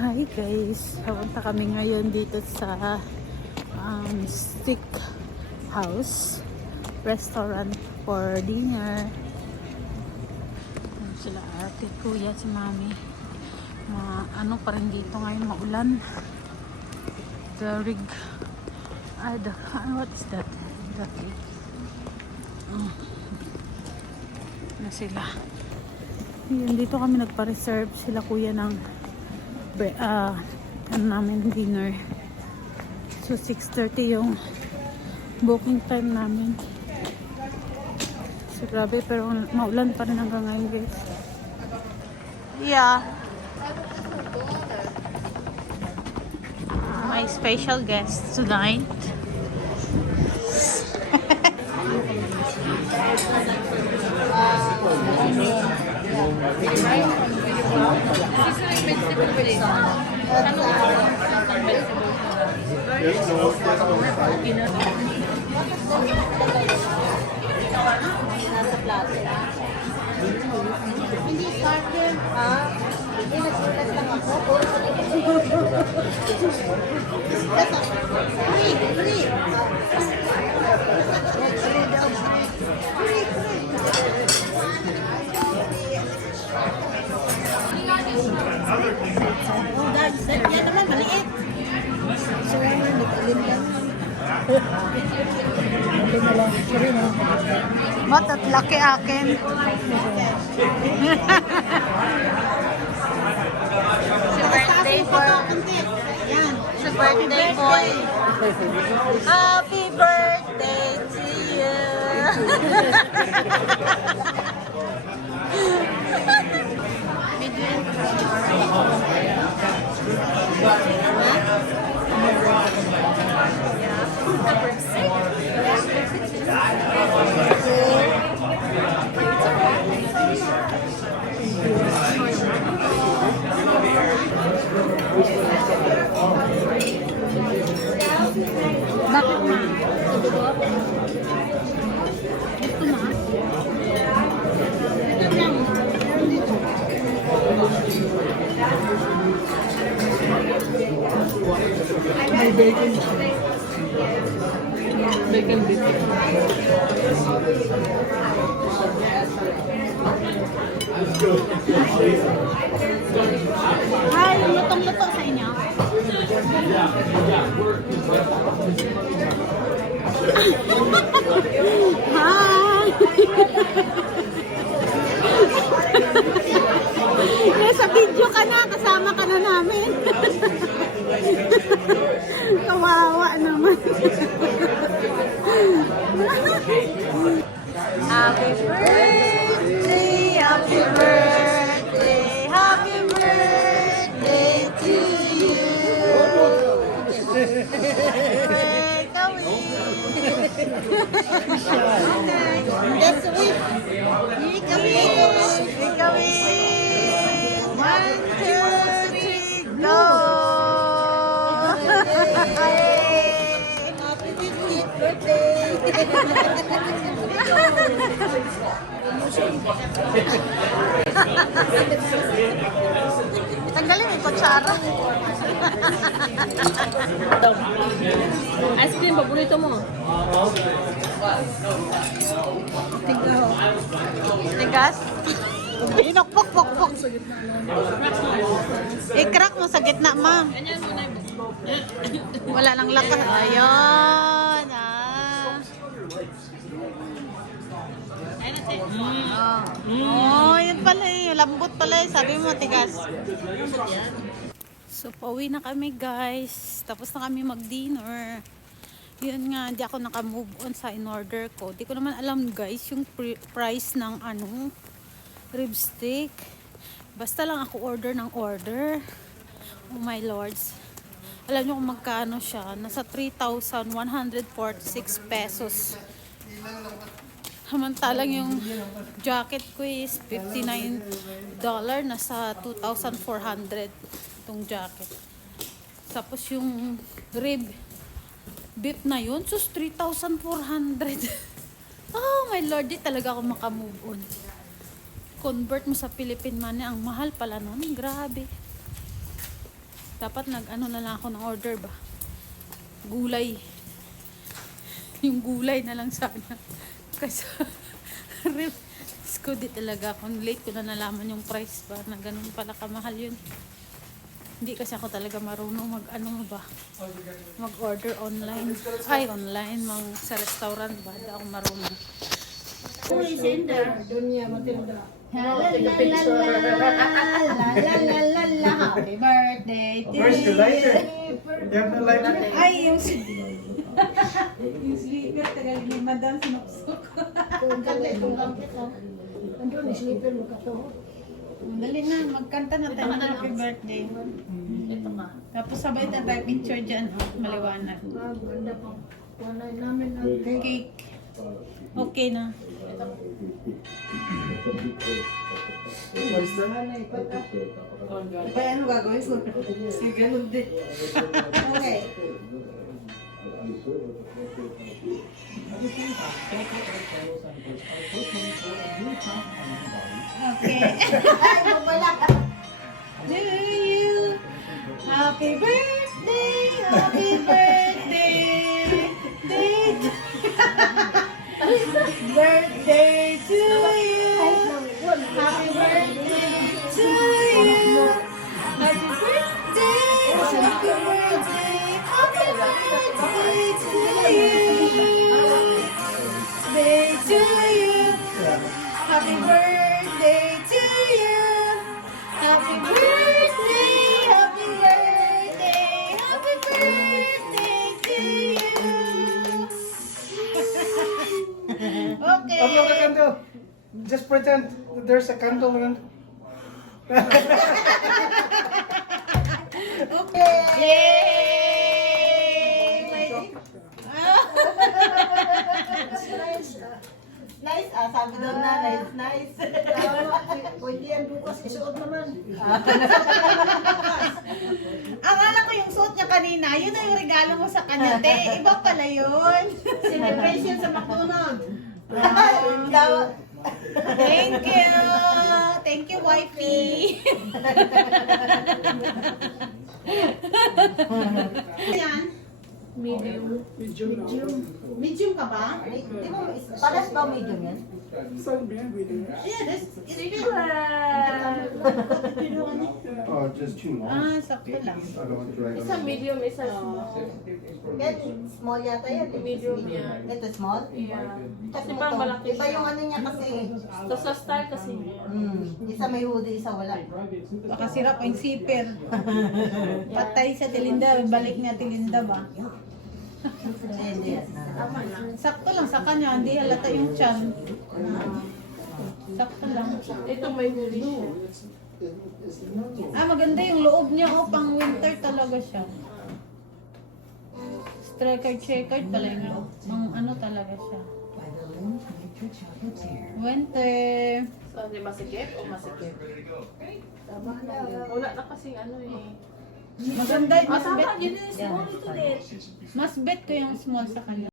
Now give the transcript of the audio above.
Hi guys, papunta kami ngayon dito sa Steak House Restaurant for dinner. Ayan sila ate, kuya, si mami. Ano pa rin dito ngayon, maulan. The rig, what is that? The rig. Na sila. Yun, dito kami nagpa-reserve sila kuya ng ano namin dinner. So 6:30 yung booking time namin. So grabe, pero maulan pa rin hanggang ngayon guys. Yeah. My special guest tonight. Hindi starter, ha? Hindi nagsulat lang ako. Free. Yan naman, maliit. So, nag-alin lang. At laki akin. Birthday boy. Yan. Sa birthday boy. Happy birthday to you. Bakit ma? Ito ma? May bacon. Bacon dito. Ay, lutong-luto sa inyo. Hi! Nasa video ka na, kasama ka na namin. Kawawa naman. Happy birthday, happy birthday, happy birthday to you. Break a That's a week. Make a wish. 1, 2, 3, go. Happy 50th birthday. Tanggalin mo yung kutsara. Ice cream, paborito mo. Tigas. Inokpok-pok-pok. I-crack mo sa gitna, ma'am. Wala nang lakas. Ayun. Oh, yun pala eh. Lambot pala eh. Sabi mo, tigas. So, pauwi na kami guys. Tapos na kami mag-dinner. Yun nga, hindi ako naka-move on sa in-order ko. Di ko naman alam guys, yung price ng rib steak. Basta lang ako order ng order. Oh my lords. Alam nyo kung magkano siya. Nasa 3,146 pesos. Samantalang yung jacket ko is $59. Nasa 2,400 itong jacket. Tapos yung beef na yun, sus 3,400. Oh my lord, di talaga ako makamove on. Convert mo sa Philippine money, ang mahal pala nun. Grabe. Dapat nag-ano na lang ako ng order ba? Gulay. Yung gulay na lang sana. Kasi ribs ko di talaga. Kung late ko na nalaman yung price ba na ganun pala kamahal yun. Hindi kasi ako talaga marunong mag-ano ba? Mag-order online. Ay, online. Sa restaurant ba? Hindi ako marunong. Who is in there? Dunya, Matilda. La la la la la la la la la. Happy birthday to Where's the lighter? You have no lighter? Ay, yung yung sleeper, tagal ni Madam sinupsok. Kung kanta itong langkit ha. Andun, sleeper mo ka to. Dali na, magkanta na tayo ng happy birthday. Ito nga. Tapos sabay na tayo picture dyan, maliwanag. Ganda pa. Wanay namin ang cake. Cake. Okay na. What's that? Wanay pa ka. Pa, ano gagawin ko? Sige, ganun din. Okay. Okay. Ay, wala. To you. Happy birthday. Happy birthday. Birthday to you. Happy birthday to you. Happy birthday. Happy birthday. Happy birthday to you. Birthday to you. Happy birthday to you. Happy birthday. Happy birthday. Happy birthday to you. Okay. I'm not a candle. Just pretend that there's a candle around. Okay. Yay! Nice, sabi daw na, nice. Pwede yan bukas, isuot naman. Akala ko yung suot niya kanina, yun na yung regalo mo sa kanya, te. Iba pala yun. Celebration sa McDonald's. Thank you. Thank you, wifey. Yan. Medium. Medium ka ba? Di mo, paras ba medium yan? Yeah, this is Oh, just two. sakto lang. I don't want to drag Isa on. medium, isa small. Yan, small yata yan. Medium yan. Ito small? Yeah. Kasi Di mo ba to, malaki iba siya? yung ano niya kasi. Tapos sa style kasi. Isa may hoodie, isa wala. Baka sira pa yung zipper. Patay sa tilinda, balik niya tilinda ba? Hindi yan. Sakto lang sa kanya, hindi halata yung tiyan. Sakto lang. Ito may huli siya. Maganda yung loob niya. Pang winter talaga siya. Striker checkered pala yung loob. Pang ano talaga siya. Winter. So, hindi masikip o masikip? Wala na kasing ano eh. Maganda. Mas Tama, bet, yun yung small ito din. mas bet ko yung small sa kanya.